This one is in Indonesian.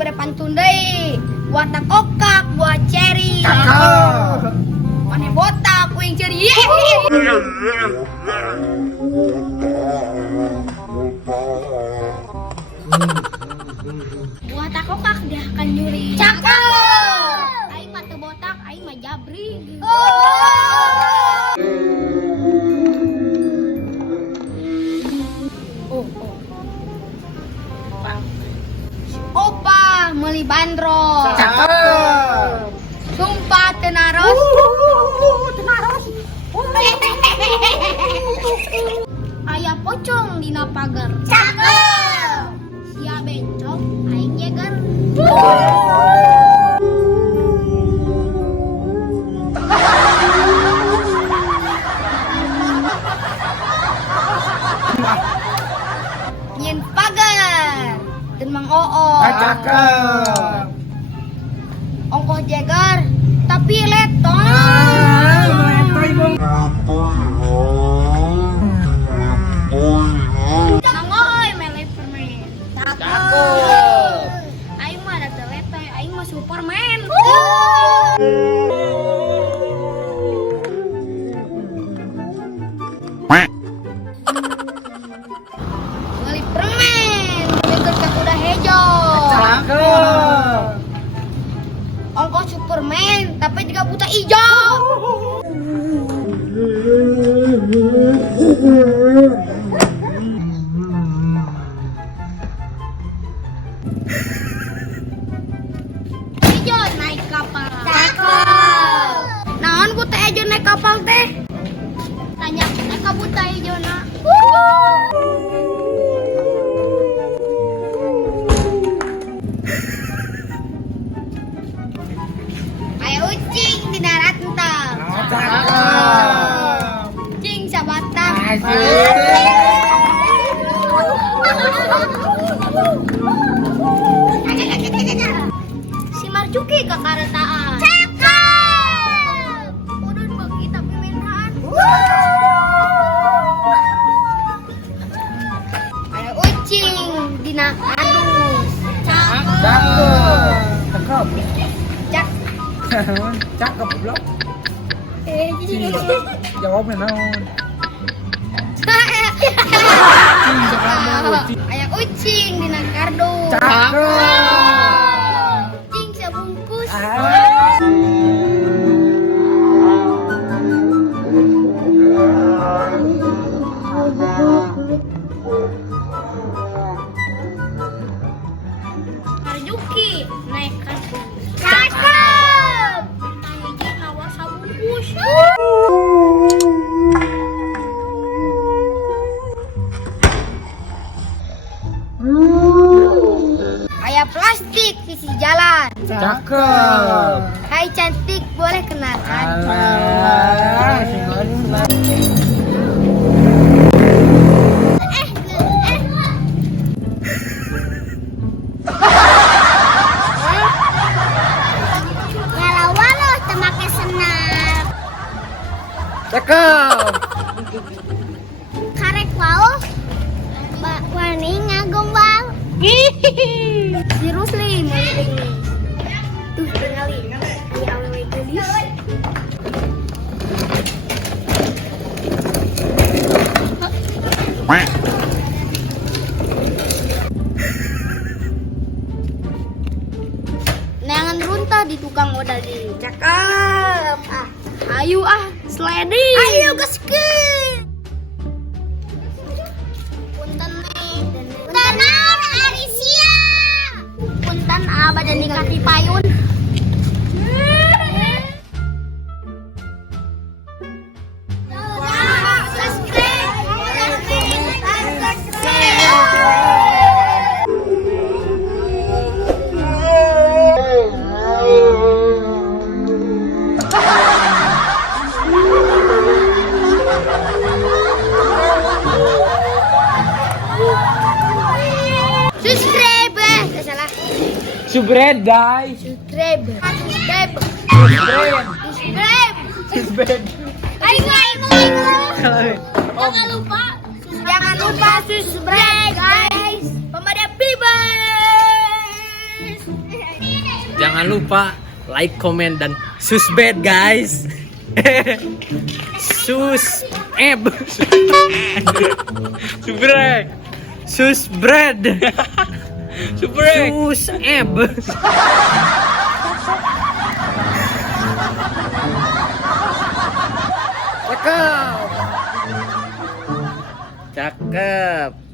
bere pantun deui. Watak kokak buah ceri. Mane botak kuing ceri. Watak kokak dia akan nyuri. Cakep. Aing mah teu botak, aing mah jabri. Opa meuli bandrol. Cakep. Sumpah teu naros. Aya pocong dina pagar. Cakep. Sia bencong aing jeger. Nyen pagar. Dan Mang Oo. Cakep. Ongkoh jeger tapi letong. Nangoy mele permen. Cakep. Aing mah ada letoy, aing mah Superman. Beli permen, jeger ka kuda hejo. Cakep. Ongkoh Superman tapi juga buta ijo. Ijo naik kapal. Cakep. Naon ku teh Ijo naik kapal teh? Tanya naik ka buta ijo na. Aya ucing di darat entar. Cakep. Cing sabatang. Si Marjuki kakaretaan. Cakep. Udah bagi tapi mintaan. Ada ucing dina kardus. Cakep. Cakep. Cak. Cakep belum? Cing. Jawabnya naon? Aya ucing dina kardus. Cakep. Cing sabungkus. Marjuki naik kardus. Cakep. Hiji nawa sabungkus. Aya plastik sisi jalan. Cakep. Hai cantik, boleh kenalan? Alah, Ngalawan lo temake senar. cakep. Karek wau. Mbak Wani ngagombal. Si Rusli meuli. Tuh ningali. Di awewe gelis. Neangan runtah di tukang modal di. Cakep. Ayo sliding. Ayo gaskeun. Punten nih. Tenar Arisia. Punten badan dikasih payun. Subredai. Subscribe. Jangan lupa subscribe guys. Pemadam bebas. Jangan lupa like, comment, dan susbed guys. Susbed. Subrek. Susbred. Subrek. Suseb. Cakep. Cakep.